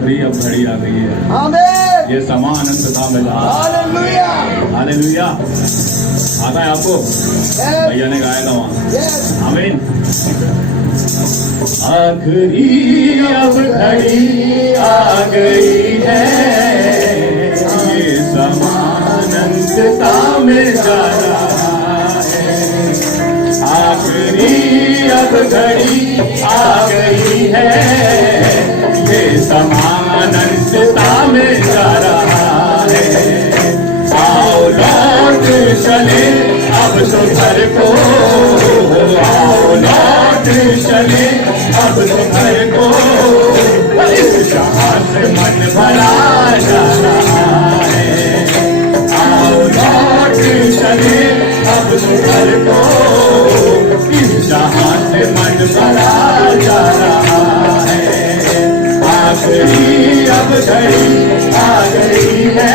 प्रिय अब घड़ी आ गई है। आमीन। ये समान अनंतता में जा। हालेलुया। हालेलुया। आता है आपको? भैया ने गाया था वहाँ। यस। आमीन। आखिरी अब घड़ी आ गई है, ये समान अनंतता में जा रहा है। आखिरी अब घड़ी आ गई है, ये समान अनंतता में जा रहा है। आओ लौट चले अब तो घर को, आओ लौट चले अब तो घर को, इस जहां से मन भरा जा रहा है। आओ लौट चले अब तो घर को, इस जहां से मन भरा जा रहा है। आखिरी अब घड़ी आ गई है,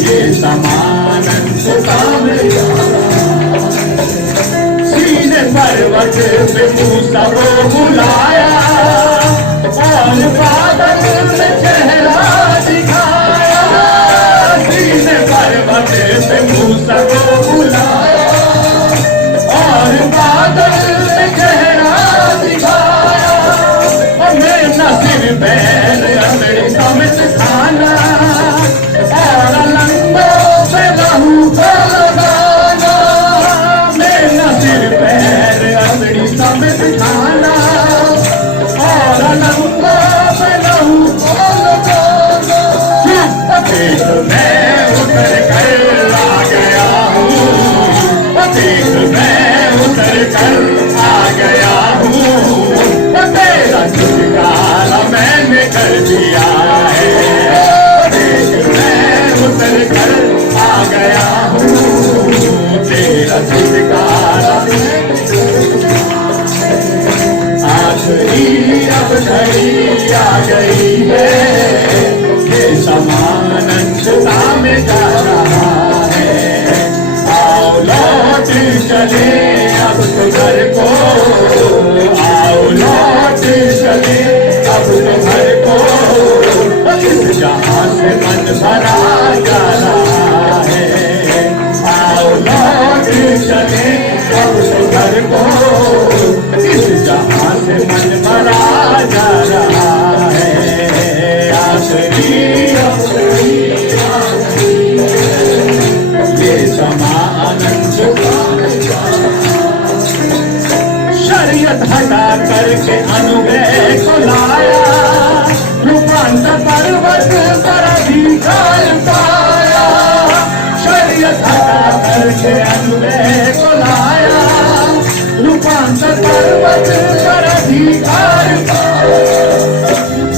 ये समान अनंतता में जा रहा है। सीने पर्वत पे मूसा को बुलाया और बादल में चेहरा दिखाया। सीने पर्वत पे मूसा को बुलाया और बादल में चेहरा दिखाया। और मैं न सिर पैर अपने समझ खाना और लंबों पे लहू को लगाना। मैं न सिर पैर अपनी समझ खाना और लंबों पे लहू को लगाना। देख मैं उतर कर आ गया हूँ, देख मैं उतर कर आ गया हूँ। तेरा छुटकारा मैंने कर दिया है, देख मैं उतर कर आ गया हूँ। तेरा छुटकारा आखिरी अब घड़ी आ गई है, ये समान अनंतता में जा रहा है। आओ लौट चले अब तो घर को, आओ लौट चले अब तो घर को, इस जहां से मन भरा जा रहा है। आओ लौट चले अब तो घर को, इस जहां से मन भरा जा रहा है। आखिरी अब घड़ी आ गई है, ये समान अनंतता में जा रहा है। शरीयत हटा करके अनुग्रह को लाया, रूपांतर पर्वत पर अधिकार पाया। शरीयत हटा करके अनुग्रह को लाया, रूपांतर पर्वत पर अधिकार पाया।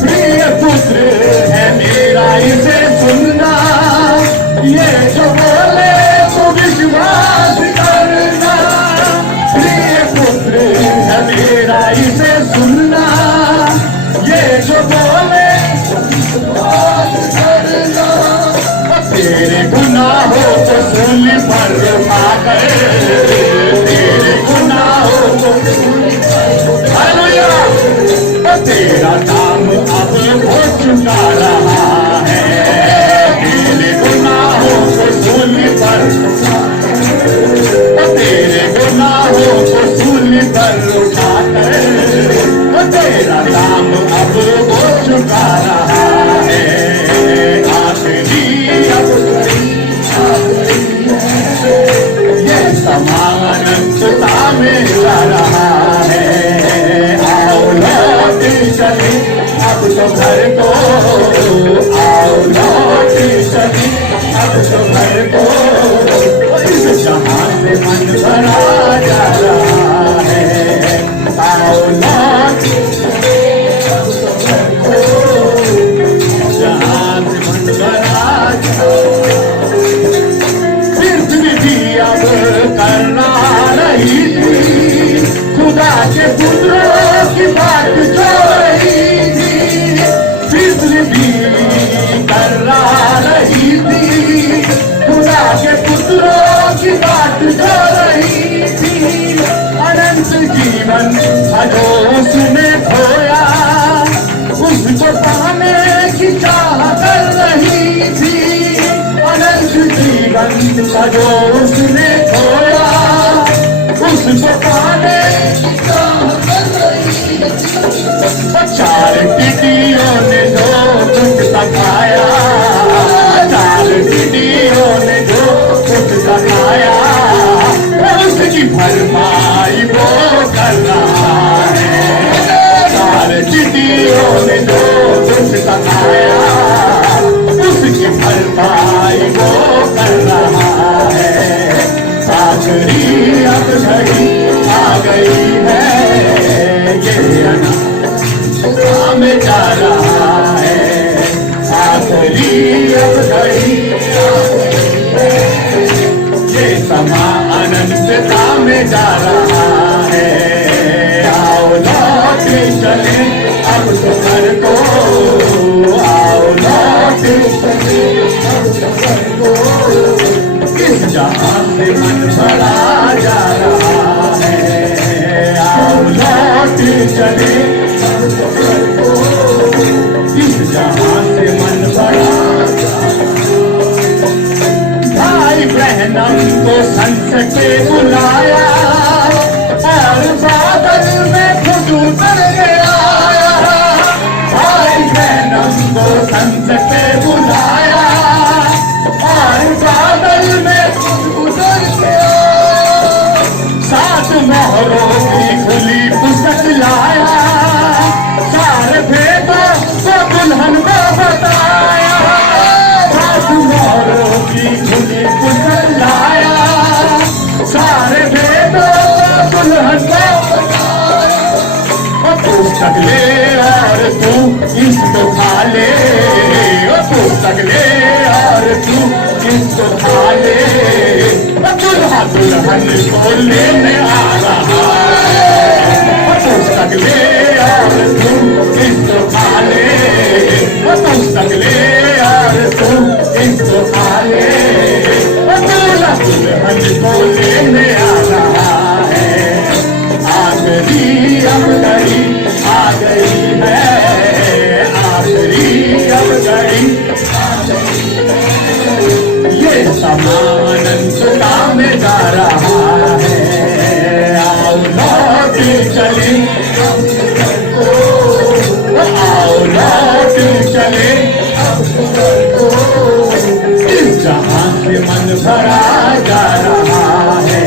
प्रिय पुत्र है मेरा इसे सुनना, ये जो बोले तो विश्वास करना। प्रिय पुत्र है मेरा इसे सुनना, ये जो बोले विश्वास करना। तेरे गुनाहों को सूली पर उठाकर, तेरे गुनाहों को सूली पर, हालेलुया। तेरा दाम अब हो चुका रहा है, तेरे गुनाहों को सूली पर, तेरे गुनाहों को सूली पर उठाकर, तेरा दाम अब हो चुका रहा है। आखिरी अब घड़ी आ गई है, ये समान अनंतता में जा रहा है। आओ लौट चले अब तो घर को, आओ लौट चले अब तो घर को, इस जहां से मन भरा जा रहा है। आओ लौट चले अब तो घर को, जहां से मन भरा जा। पृथ्वी भी अब करना रही थी खुदा के पुत्रों की बात जो रही थी। पृथ्वी करना रही थी खुदा के पुत्रों की बात जो रही थी। अनंत जीवन भजो उसको पाने की चाह कर रही थी, अनंत जीवन का जो उसने खोया, उसको पाने की चाह कर रही थी। चार टिड्डियों ने जो कुछ खाया, चार टिड्डियों ने जो कुछ खाया, उसकी भरपाई वो कर रहा है। चार टिड्डियों ने जो कुछ खाया, उसकी भरपाई वो कर रहा है। आखिरी अब घड़ी आ गई है, ये अनाथ में जा रहा है। आखिरी अब घड़ी आ गई है, ये समा अनंतता में जा रहा है। आओ लौट चले अब सफर को, आओ लौट चले अब सफर को। इस जहां से मन भरा जा रहा है, आओ लौट चले अब सफर को। इस जहां से मन भरा जा रहा है। भाई बहनों को संकट पे बुलाया, और बादल में खुद उतर गया। भाई बहनों को संकट पे बुलाया, और बादल में खुद उतर गया। सात मोहरों की खुली पुस्तक लाया, सारे भेदों को दुल्हन को बताया। सात मोहरों की खुली पुस्तक लाया, सारे भेदों को दुल्हन को बताया। पुस्तक ले और तू इसको खा ले, पुस्तक ले और तू इसको खा ले। दुल्हा दुल्हन को लेने आ रहा है। पुस्तक ले और तू इसको खा ले, पुस्तक ले और तू इसको खा ले। दुल्हा दुल्हन को लेने आ रहा है। आखिरी अब घड़ी आ गई है, आखिरी अब घड़ी आ गई है। ये समा अनंतता में जा रहा है। आओ लौट चले अब सफर को, आओ लौट चले अब सफर को। इस जहां से मन भरा जा रहा है,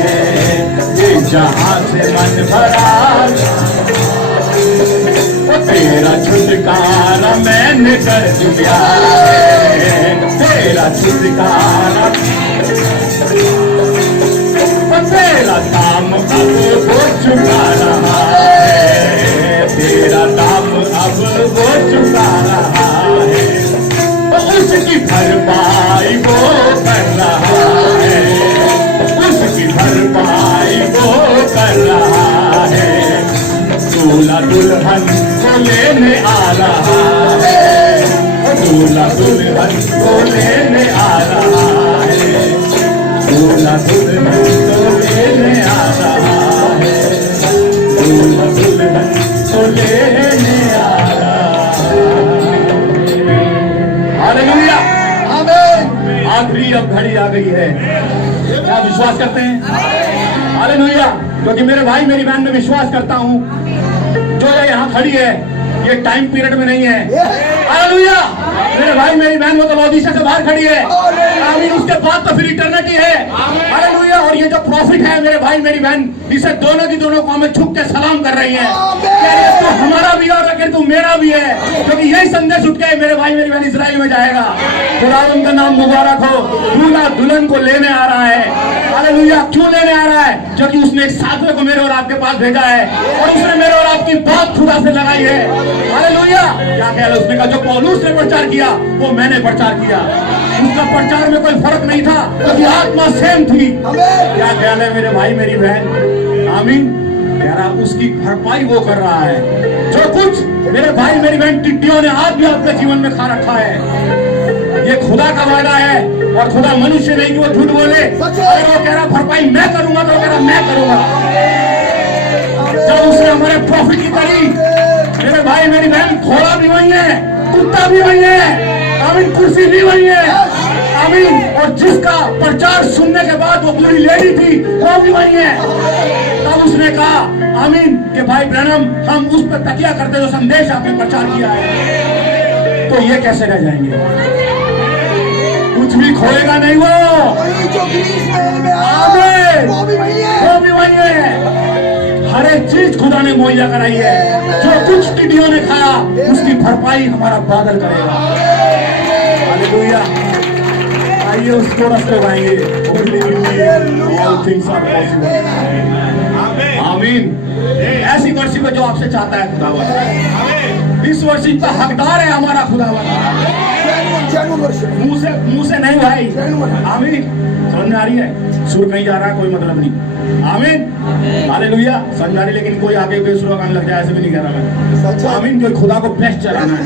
इस जहां से मन भरा जा रहा है। तेरा छुटकारा मैंने कर दिया है, तेरा छुटकारा। तेरा दाम अब वो चुका रहा है, तेरा दाम अब वो चुका रहा है। उसकी भरपाई वो कर रहा है, उसकी भरपाई वो कर रहा है। दूल्हा दुल्हन को लेने आ रहा है, दूल्हा दुल्हन को लेने आ रहा है। दूल्हा दुल्हन को लेने आ रहा है, दूल्हा दुल्हन को लेने आ रहा है। हालेलुया, आमीन। आखिरी अब घड़ी आ गई है, क्या विश्वास करते हैं? हालेलुया। क्योंकि मेरे भाई मेरी बहन में विश्वास करता हूं, जो यहाँ खड़ी है ये टाइम पीरियड में नहीं है। हालेलुया। मेरे भाई मेरी बहन वो तो लौदीशा से बाहर खड़ी है, आमीन। उसके बाद तो फिर इटर्निटी है। हालेलुया। और ये जो प्रॉफिट है मेरे भाई मेरी बहन, इसे दोनों की दोनों को हमें झुक के सलाम कर रही है। तो हमारा भी और अगर तू मेरा भी है, क्योंकि यही संदेश उठ के मेरे भाई मेरी बहन इजराइल में जाएगा। खुदावंद का नाम मुबारक हो। दूल्हा दुल्हन को लेने आ रहा है। हालेलुया। क्यों लेने आ रहा है? क्योंकि उसने एक साधु को मेरे और आपके पास भेजा है, और उसने मेरे और आपकी बात खुदा से लगाई है। हालेलुया। क्या ख्याल है? उसने कहा जो पौलुस ने प्रचार किया वो मैंने प्रचार किया। उसका प्रचार में कोई फर्क नहीं था, क्योंकि आत्मा सेम थी। क्या ख्याल है मेरे भाई मेरी बहन? आमीन। कह रहा उसकी भरपाई वो कर रहा है। जो कुछ मेरे भाई मेरी बहन टिड्डियों ने आज भी आपके जीवन में खा रखा है, ये खुदा का वादा है। और खुदा मनुष्य नहीं कि वो झूठ बोले। अगर वो कह रहा भरपाई मैं करूंगा, तो कह रहा मैं करूंगा। जब उसने हमारे प्रॉफिट की करी, मेरे भाई मेरी बहन, घोड़ा भी वही है, कुत्ता भी वही है, आमीन, कुर्सी भी वही है, आमीन। और जिसका प्रचार सुनने के बाद वो पूरी लेडी थी, वो भी वही है। तब उसने कहा आमीन कि भाई ब्रैनम, हम उस पर तकिया करते जो संदेश आपने प्रचार किया है, तो ये कैसे रह जाएंगे? कुछ भी खोएगा नहीं वो, आमीन, वो भी वही है। हर एक चीज खुदा ने मुहैया कराई है। जो कुछ टिड्डियों ने खाया उसकी भरपाई हमारा बादल करेगा। हालेलुया। आइए उस कोरस को गाएंगे, ऑल थिंग्स आर पॉसिबल। आमीन। ऐसी वर्षी को जो आपसे चाहता है खुदावन, इस वर्षी का हकदार है हमारा खुदावन। मुंह से नहीं भाई, आमीन। समझ में आ रही है? सुर कहीं जा रहा है, कोई मतलब नहीं। आमीन, हालेलुया। समझ आ रही, लेकिन कोई आगे बेसुरा काम लग जाए ऐसे भी नहीं कह रहा मैं। आमीन। कोई खुदा को बेस्ट चढ़ाना है,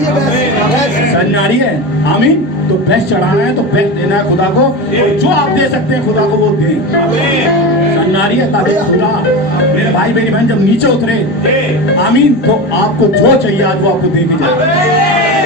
समझ आ रही है? आमीन। तो बेस्ट चढ़ाना है तो बेस्ट देना है खुदा को। जो आप दे सकते हैं खुदा को वो दें, समझ आ रही है? ताकि खुदा, मेरे भाई मेरी बहन जब नीचे उतरे, आमीन, तो आपको जो चाहिए आज वो आपको दे के जाए।